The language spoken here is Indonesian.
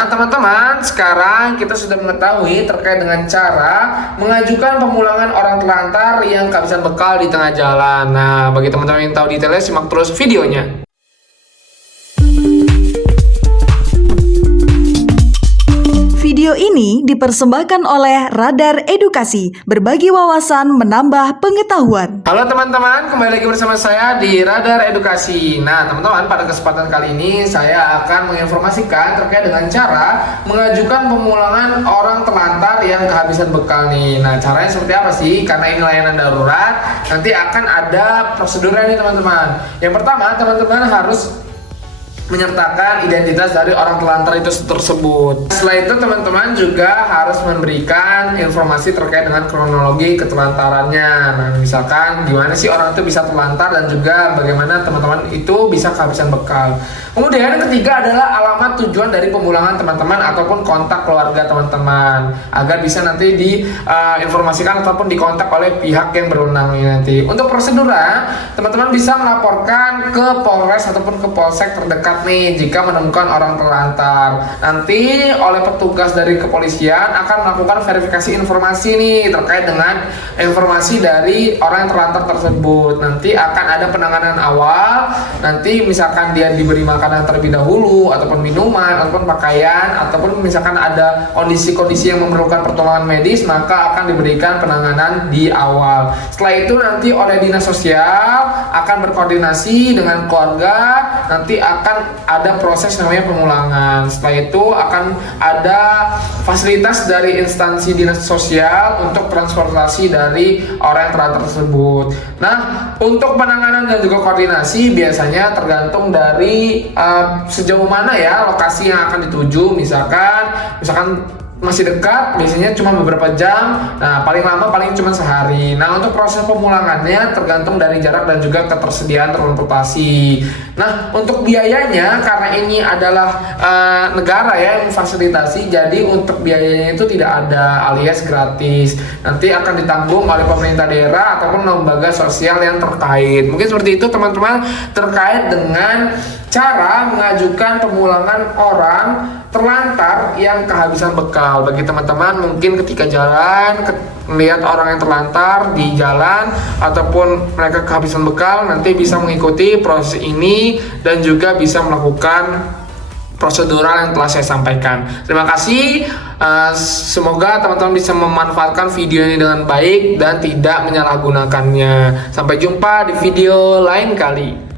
Nah teman-teman, sekarang kita sudah mengetahui terkait dengan cara mengajukan pemulangan orang telantar yang kehabisan bekal di tengah jalan. Nah, bagi teman-teman yang tahu detailnya, simak terus videonya. Video ini dipersembahkan oleh Radar Edukasi, berbagi wawasan menambah pengetahuan. Halo teman-teman, kembali lagi bersama saya di Radar Edukasi. Nah teman-teman, pada kesempatan kali ini saya akan menginformasikan terkait dengan cara mengajukan pemulangan orang telantar yang kehabisan bekal nih. Nah caranya seperti apa sih? Karena ini layanan darurat, nanti akan ada prosedurnya nih teman-teman. Yang pertama, teman-teman harus menyertakan identitas dari orang telantar itu tersebut. Setelah itu teman-teman juga harus memberikan informasi terkait dengan kronologi ketelantarannya. Nah, misalkan gimana sih orang itu bisa telantar dan juga bagaimana teman-teman itu bisa kehabisan bekal. Kemudian yang ketiga adalah alamat tujuan dari pemulangan teman-teman ataupun kontak keluarga teman-teman agar bisa nanti diinformasikan ataupun dikontak oleh pihak yang berwenang nanti. Untuk prosedurnya, teman-teman bisa melaporkan ke Polres ataupun ke Polsek terdekat nih jika menemukan orang telantar. Nanti oleh petugas dari kepolisian akan melakukan verifikasi informasi nih terkait dengan informasi dari orang yang terlantar tersebut. Nanti akan ada penanganan awal. Nanti misalkan dia diberi makanan terlebih dahulu ataupun minuman ataupun pakaian ataupun misalkan ada kondisi-kondisi yang memerlukan pertolongan medis, maka akan diberikan penanganan di awal. Setelah itu nanti oleh dinas sosial akan berkoordinasi dengan keluarga, nanti akan ada proses namanya pemulangan. Setelah itu akan ada fasilitas dari instansi dinas sosial untuk transportasi dari orang yang terlantar tersebut. Nah, untuk penanganan dan juga koordinasi biasanya tergantung dari sejauh mana ya lokasi yang akan dituju. Misalkan masih dekat, biasanya cuma beberapa jam. Nah, paling lama paling cuma sehari. Nah, untuk proses pemulangannya tergantung dari jarak dan juga ketersediaan transportasi. Nah, untuk biayanya karena ini adalah negara ya yang memfasilitasi, jadi untuk biayanya itu tidak ada alias gratis. Nanti akan ditanggung oleh pemerintah daerah ataupun lembaga sosial yang terkait. Mungkin seperti itu teman-teman terkait dengan cara mengajukan pemulangan orang terlantar yang kehabisan bekal. Bagi teman-teman mungkin ketika jalan melihat orang yang terlantar di jalan ataupun mereka kehabisan bekal, nanti bisa mengikuti proses ini dan juga bisa melakukan prosedural yang telah saya sampaikan. Terima kasih. Semoga teman-teman bisa memanfaatkan video ini dengan baik dan tidak menyalahgunakannya. Sampai jumpa di video lain kali.